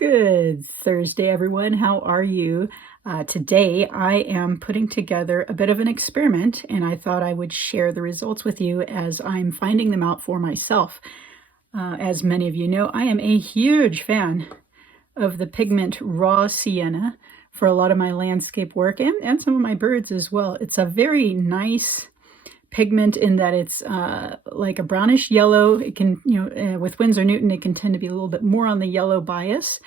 Good Thursday, everyone. How are you? Today, I am putting together a bit of an experiment, and I thought I would share the results with you as I'm finding them out for myself. As many of you know, I am a huge fan of the pigment Raw Sienna for a lot of my landscape work and some of my birds as well. It's a very nice pigment in that it's like a brownish yellow. It can, with Winsor Newton, it can tend to be a little bit more on the yellow bias,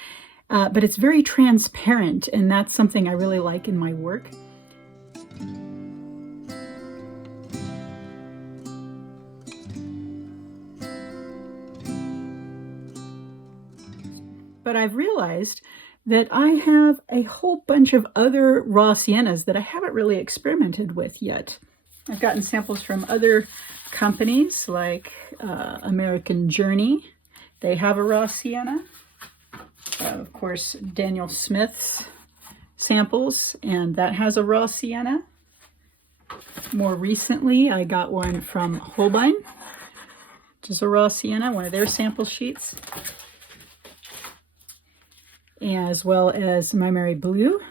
but it's very transparent, and that's something I really like in my work. But I've realized that I have a whole bunch of other raw siennas that I haven't really experimented with yet. I've gotten samples from other companies like American Journey. They have a raw sienna. Of course, Daniel Smith's samples, and that has a raw sienna. More recently, I got one from Holbein, which is a raw sienna, one of their sample sheets, as well as MaimeriBlu.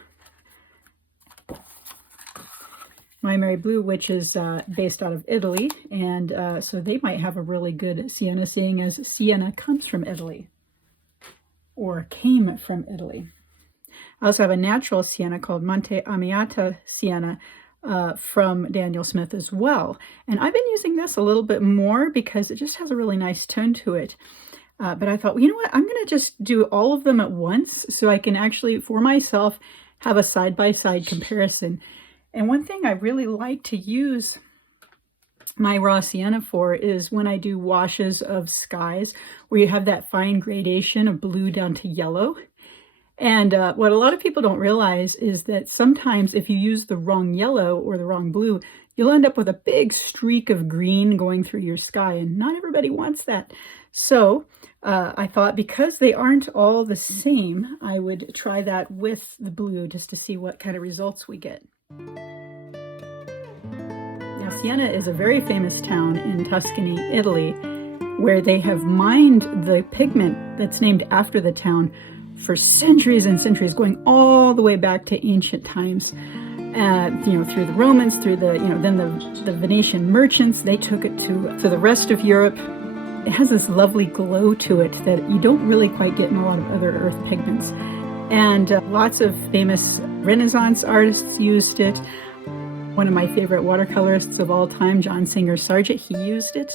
MaimeriBlu, which is based out of Italy, and so they might have a really good sienna, seeing as sienna comes from Italy, or came from Italy. I also have a natural sienna called Monte Amiata sienna from Daniel Smith as well, and I've been using this a little bit more because it just has a really nice tone to it. But I thought, well, you know what, I'm going to just do all of them at once so I can actually, for myself, have a side-by-side comparison. And one thing I really like to use my raw sienna for is when I do washes of skies where you have that fine gradation of blue down to yellow. And what a lot of people don't realize is that sometimes if you use the wrong yellow or the wrong blue, you'll end up with a big streak of green going through your sky, and not everybody wants that. So I thought because they aren't all the same, I would try that with the blue just to see what kind of results we get. Now, Siena is a very famous town in Tuscany, Italy, where they have mined the pigment that's named after the town for centuries and centuries, going all the way back to ancient times. Through the Romans, through the, then the Venetian merchants, they took it to the rest of Europe. It has this lovely glow to it that you don't really quite get in a lot of other earth pigments. And lots of famous Renaissance artists used it. One of my favorite watercolorists of all time, John Singer Sargent, he used it.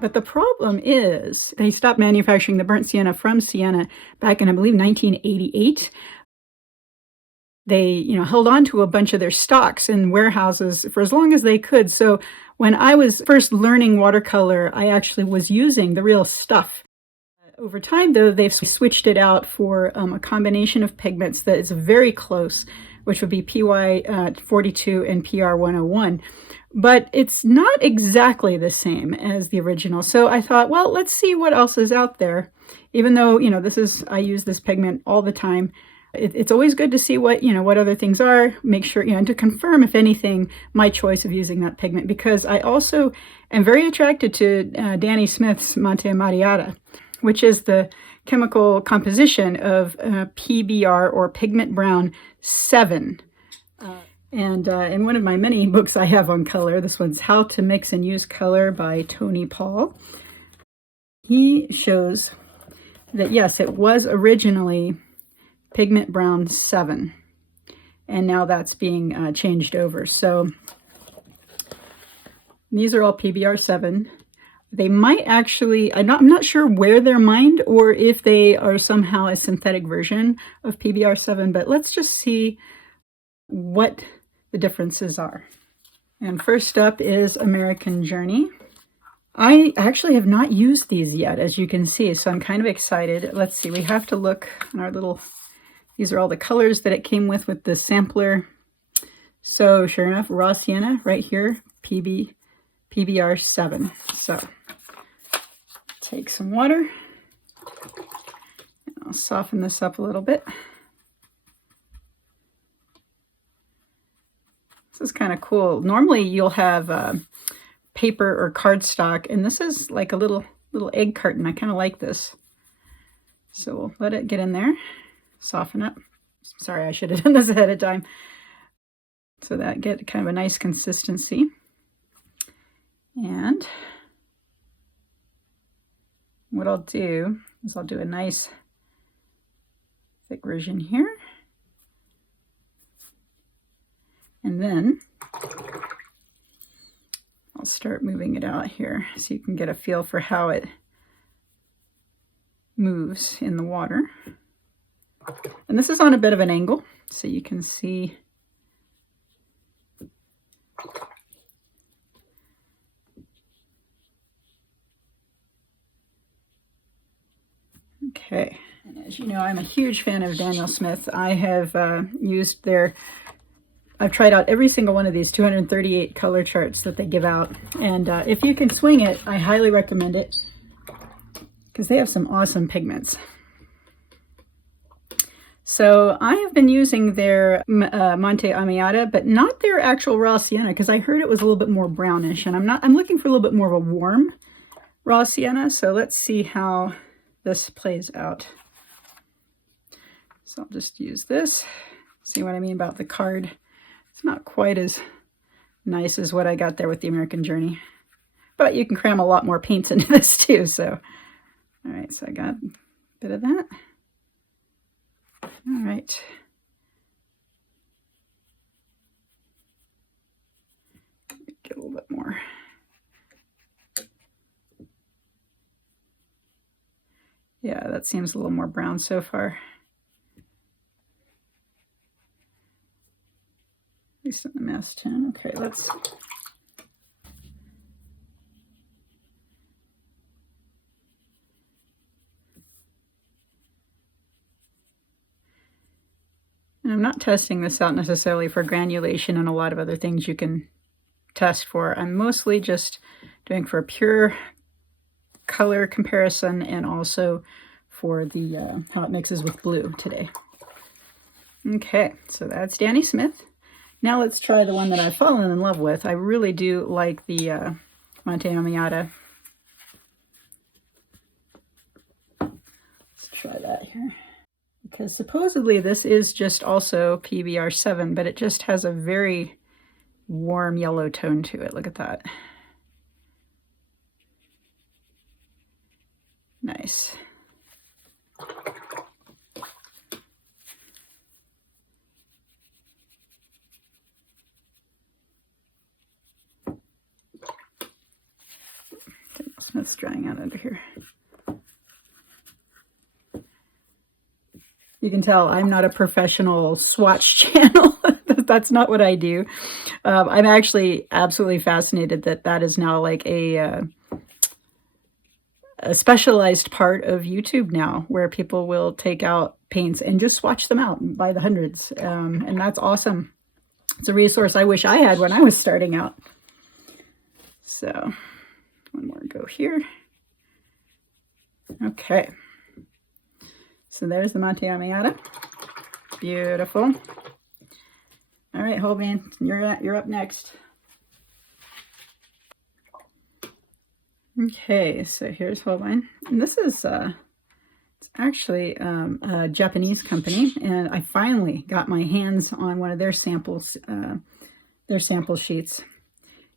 But the problem is they stopped manufacturing the burnt sienna from Siena back in, I believe, 1988. They, held on to a bunch of their stocks in warehouses for as long as they could. So when I was first learning watercolor, I actually was using the real stuff. Over time, though, they've switched it out for a combination of pigments that is very close, which would be PY42 and PR101. But it's not exactly the same as the original. So I thought, well, let's see what else is out there. Even though, I use this pigment all the time. It's always good to see what other things are, make sure, and to confirm, if anything, my choice of using that pigment, because I also am very attracted to Danny Smith's Monte Amiata, which is the chemical composition of PBR, or Pigment Brown 7. And in one of my many books I have on color, this one's How to Mix and Use Color by Tony Paul. He shows that, yes, it was originally Pigment Brown 7, and now that's being changed over. So these are all PBR 7. They might actually, I'm not sure where they're mined or if they are somehow a synthetic version of PBR 7, but let's just see what the differences are. And first up is American Journey. I actually have not used these yet, as you can see, so I'm kind of excited. Let's see, we have to look on our little, these are all the colors that it came with the sampler. So sure enough, Raw Sienna right here, PB PBR7. So take some water. And I'll soften this up a little bit. This is kind of cool. Normally you'll have paper or cardstock, and this is like a little egg carton. I kind of like this. So we'll let it get in there, soften up. Sorry, I should have done this ahead of time. So that get kind of a nice consistency. And what I'll do is I'll do a nice thick version here. And then I'll start moving it out here so you can get a feel for how it moves in the water. And this is on a bit of an angle, so you can see. Okay, and as you know, I'm a huge fan of Daniel Smith. I have used I've tried out every single one of these 238 color charts that they give out. And if you can swing it, I highly recommend it because they have some awesome pigments. So I have been using their Monte Amiata, but not their actual Raw Sienna because I heard it was a little bit more brownish, and I'm looking for a little bit more of a warm Raw Sienna. So let's see how this plays out. So I'll just use this. See what I mean about the card? It's not quite as nice as what I got there with the American Journey, but you can cram a lot more paints into this too. So, all right, so I got a bit of that. All right. Get a little bit more. Yeah, that seems a little more brown so far. At least in the mass 10. Okay, let's. And I'm not testing this out necessarily for granulation and a lot of other things you can test for. I'm mostly just doing for a pure color comparison and also for the how it mixes with blue today. Okay, so that's Danny Smith. Now let's try the one that I've fallen in love with. I really do like the Monte Amiata. Let's try that here. Because supposedly this is just also PBR7, but it just has a very warm yellow tone to it. Look at that. Nice. That's drying out under here. You can tell I'm not a professional swatch channel. That's not what I do. I'm actually absolutely fascinated that that is now like a specialized part of YouTube now, where people will take out paints and just swatch them out by the hundreds. And that's awesome. It's a resource I wish I had when I was starting out. So one more go here. Okay. So there's the Monte Amiata. Beautiful. All right, Holbein, you're up next. Okay, so here's Holbein. And this is it's actually a Japanese company, and I finally got my hands on one of their samples, their sample sheets.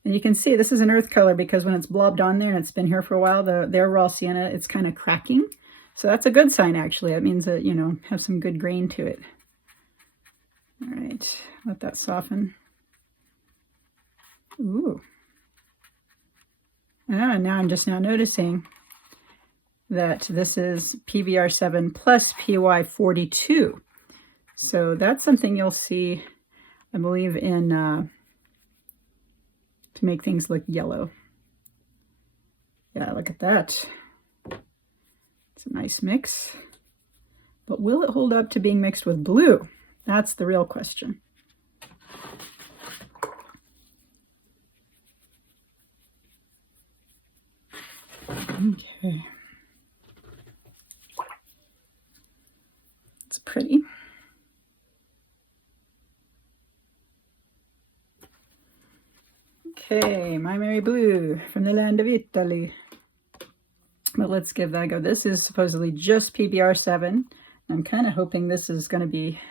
And you can see this is an earth color because when it's blobbed on there and it's been here for a while, their Raw Sienna, it's kind of cracking. So that's a good sign, actually. It means that, you know, have some good grain to it. All right, let that soften. Ooh. Ah, now I'm just now noticing that this is PBR7 plus PY42. So that's something you'll see, I believe, in to make things look yellow. Yeah, look at that. It's a nice mix. But will it hold up to being mixed with blue? That's the real question. Okay. It's pretty. Okay, MaimeriBlu from the land of Italy. But let's give that a go. This is supposedly just PBR7. I'm kind of hoping this is going to be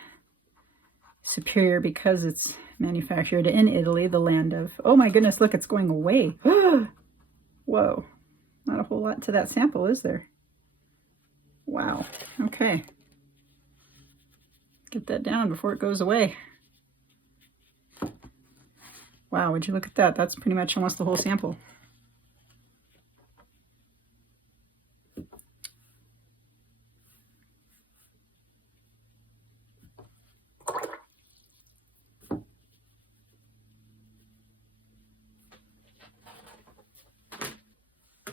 superior because it's manufactured in Italy, the land of... Oh my goodness, look, it's going away. Whoa. Not a whole lot to that sample, is there? Wow. Okay. Get that down before it goes away. Wow, would you look at that? That's pretty much almost the whole sample.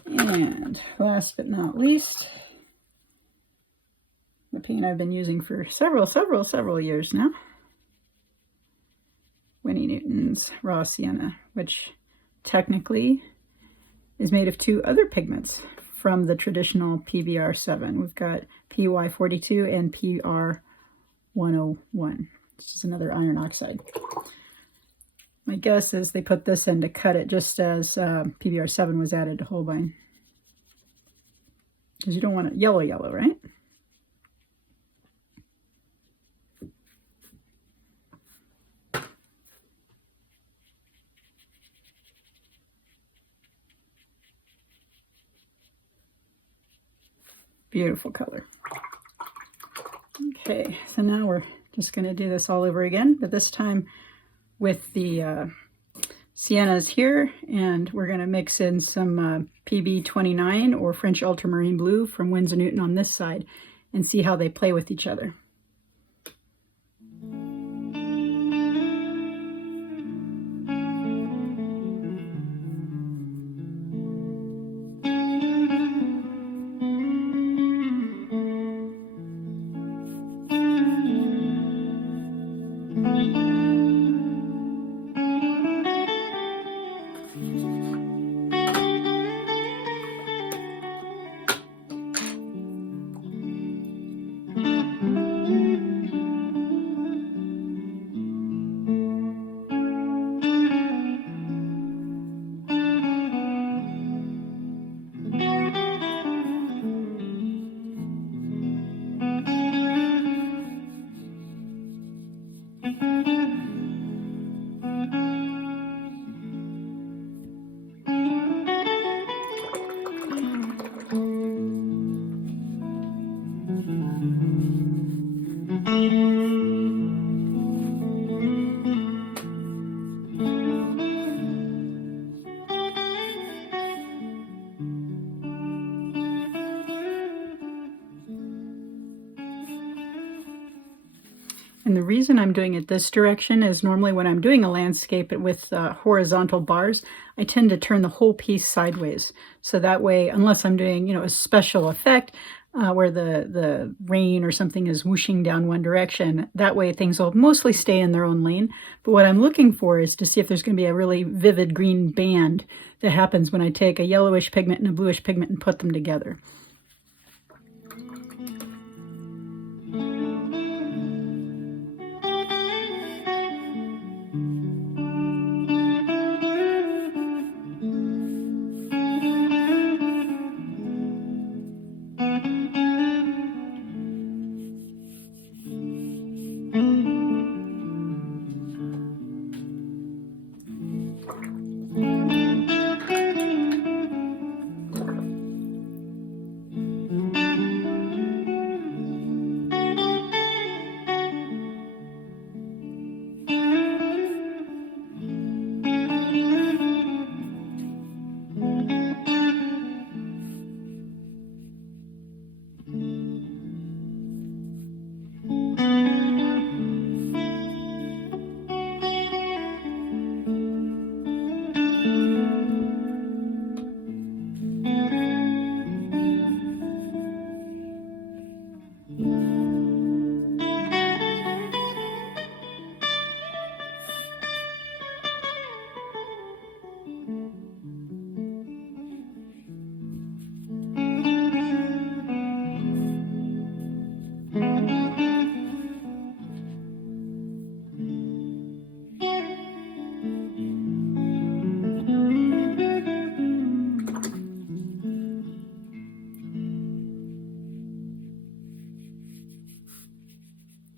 And last but not least, the paint I've been using for several years now. Winnie Newton's Raw Sienna, which technically is made of two other pigments from the traditional PBR7. We've got PY42 and PR101. This is another iron oxide. My guess is they put this in to cut it just as PBR7 was added to Holbein. Because you don't want it yellow, right? Beautiful color. Okay, so now we're just going to do this all over again, but this time with the siennas here, and we're going to mix in some PB29 or French Ultramarine blue from Winsor Newton on this side and see how they play with each other. And the reason I'm doing it this direction is normally when I'm doing a landscape with horizontal bars, I tend to turn the whole piece sideways. So that way, unless I'm doing, you know, a special effect where the rain or something is whooshing down one direction, that way things will mostly stay in their own lane. But what I'm looking for is to see if there's going to be a really vivid green band that happens when I take a yellowish pigment and a bluish pigment and put them together.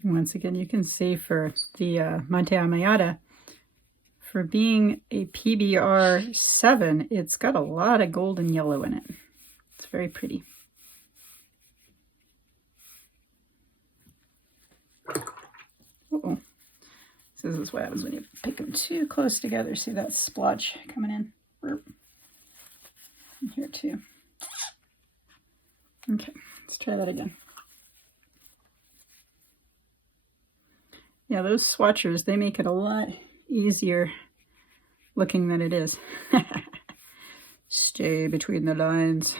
Once again, you can see for the Monte Amiata, for being a PBR 7, it's got a lot of golden yellow in it. It's very pretty. Uh-oh. This is what happens when you pick them too close together. See that splotch coming in? And here too. Okay, let's try that again. Yeah, those swatchers, they make it a lot easier looking than it is. Stay between the lines.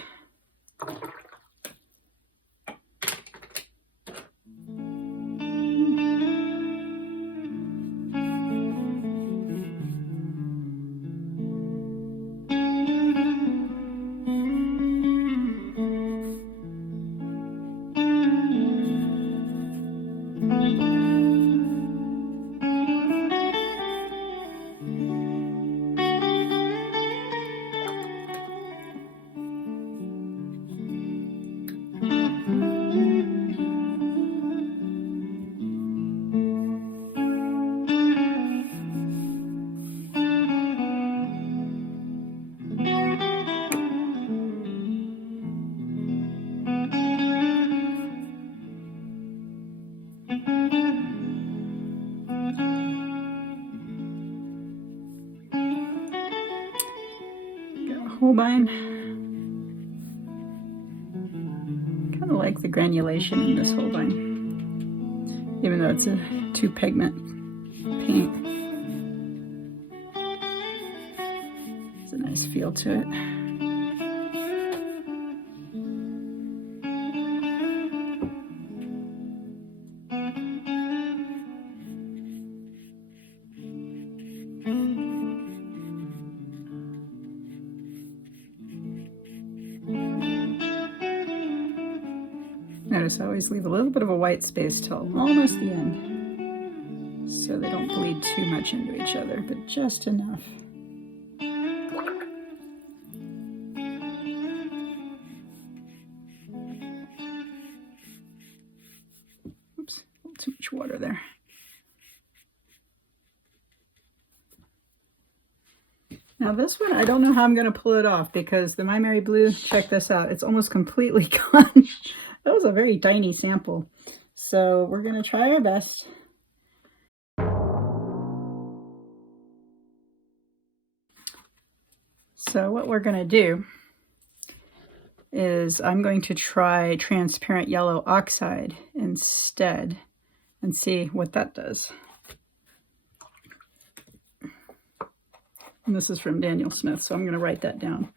Holbein. Kind of like the granulation in this Holbein, even though it's a 2 pigment paint. It's a nice feel to it. Notice I always leave a little bit of a white space till almost the end, so they don't bleed too much into each other, but just enough. Oops, a little too much water there. Now this one, I don't know how I'm going to pull it off because the MaimeriBlu, check this out, it's almost completely gone. That was a very tiny sample. So we're going to try our best. So what we're going to do is I'm going to try transparent yellow oxide instead and see what that does. And this is from Daniel Smith, so I'm going to write that down.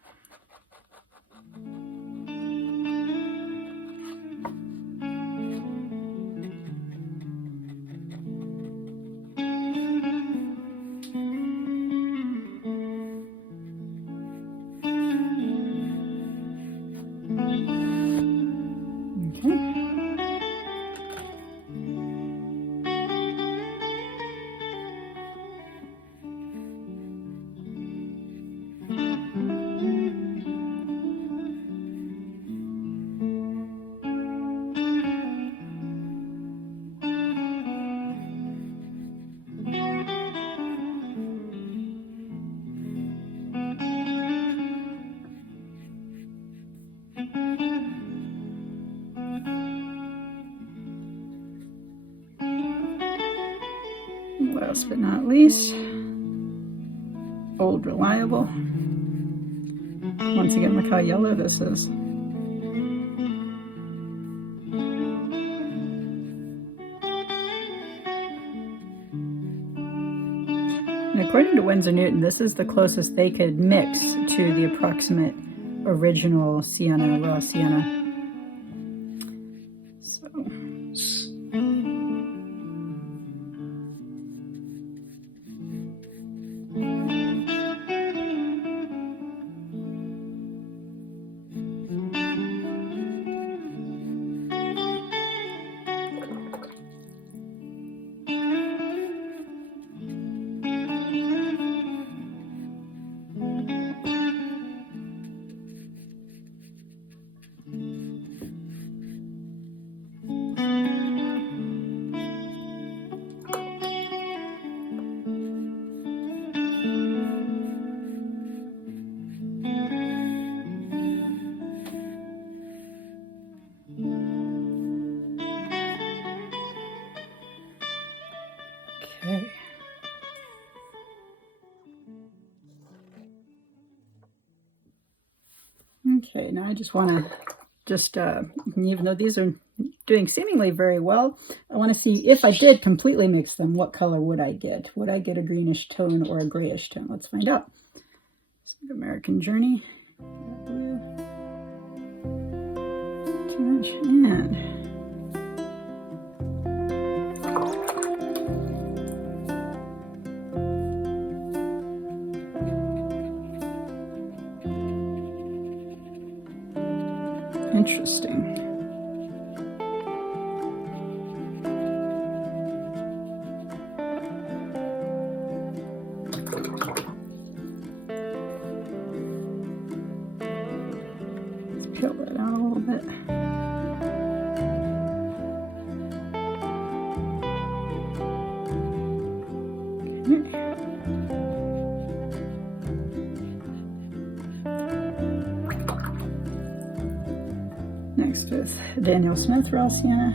Last but not least, Old Reliable. Once again, look how yellow this is. And according to Winsor Newton, this is the closest they could mix to the approximate original Sienna, Raw Sienna. Okay. Okay, now I just want to even though these are doing seemingly very well, I want to see if I did completely mix them, what color would I get? Would I get a greenish tone or a grayish tone? Let's find out. American Journey. Blue. Too much. And interesting. Let's peel that out a little bit. Okay. Next is Daniel Smith, Raw Sienna.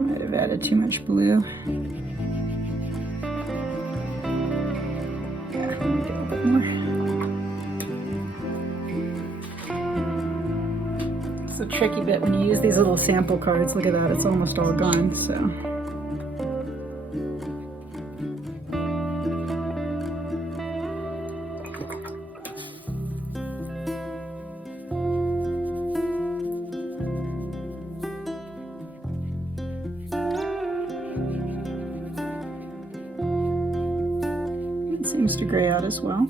Might have added too much blue. Yeah, let me do a little bit more. It's a tricky bit when you use these little sample cards. Look at that, it's almost all gone, so. It seems to gray out as well.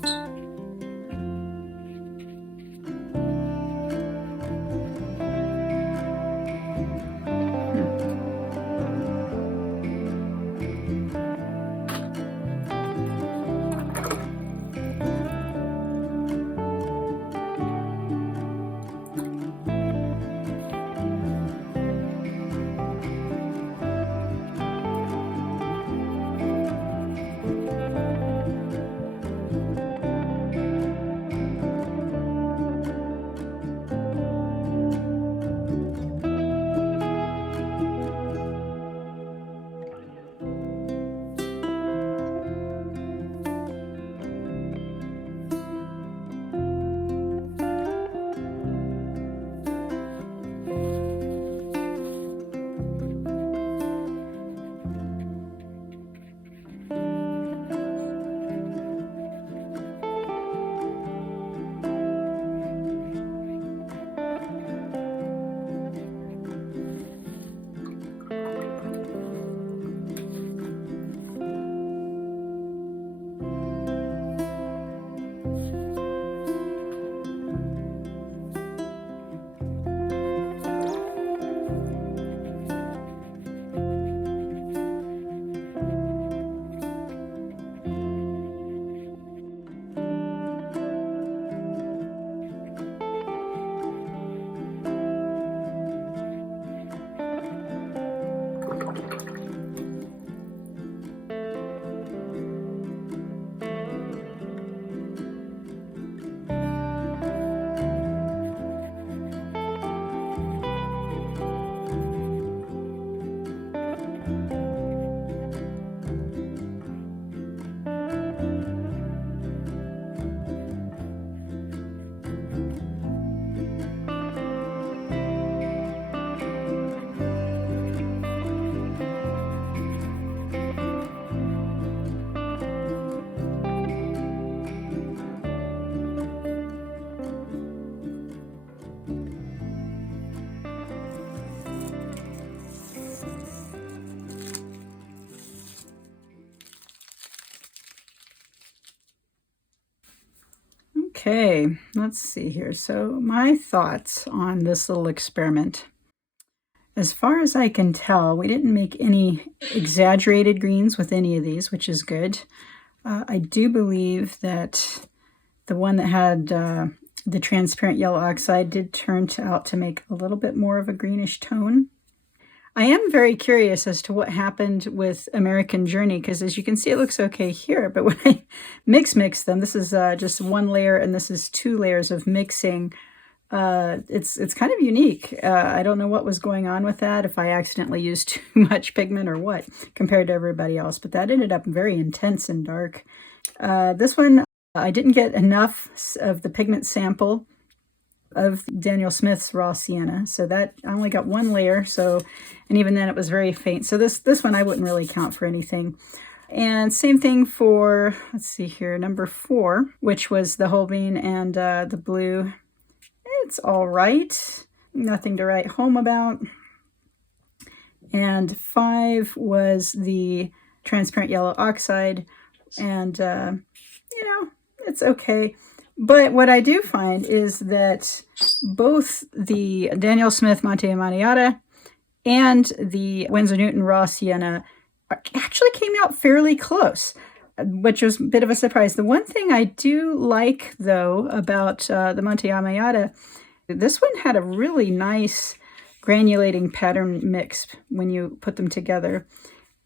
Okay, let's see here. So my thoughts on this little experiment. As far as I can tell, we didn't make any exaggerated greens with any of these, which is good. I do believe that the one that had the transparent yellow oxide did turn out to make a little bit more of a greenish tone. I am very curious as to what happened with American Journey, because as you can see, it looks okay here, but when I mix them, this is just one layer and this is 2 layers of mixing. It's kind of unique. I don't know what was going on with that, if I accidentally used too much pigment or what, compared to everybody else, but that ended up very intense and dark. This one, I didn't get enough of the pigment sample of Daniel Smith's Raw Sienna, so that I only got 1 layer, so, and even then it was very faint. So this one I wouldn't really count for anything. And same thing for, let's see here, number 4, which was the Holbein and the blue. It's all right, nothing to write home about. And 5 was the transparent yellow oxide, and you know, it's okay. But what I do find is that both the Daniel Smith Monte Amiata and the Winsor Newton Raw Sienna actually came out fairly close, which was a bit of a surprise. The one thing I do like, though, about the Monte Amiata, this one had a really nice granulating pattern mix when you put them together.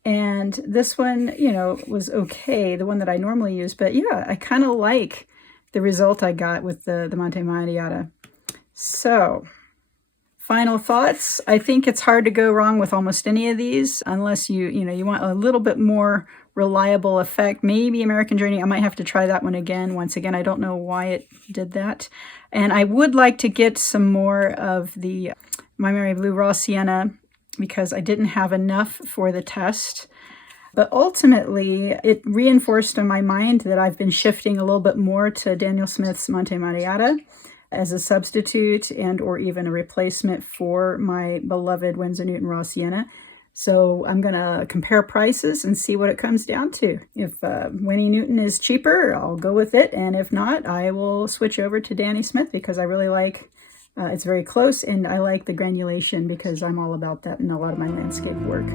And this one, you know, was okay, the one that I normally use. But yeah, I kind of like the result I got with the Monte Amiata. So, final thoughts. I think it's hard to go wrong with almost any of these, unless you want a little bit more reliable effect. Maybe American Journey, I might have to try that one again. Once again, I don't know why it did that. And I would like to get some more of the MaimeriBlu Raw Sienna, because I didn't have enough for the test. But ultimately, it reinforced in my mind that I've been shifting a little bit more to Daniel Smith's Monte Amiata as a substitute and or even a replacement for my beloved Winsor Newton Raw Sienna. So I'm going to compare prices and see what it comes down to. If Winnie Newton is cheaper, I'll go with it. And if not, I will switch over to Danny Smith, because I really like, it's very close, and I like the granulation because I'm all about that in a lot of my landscape work.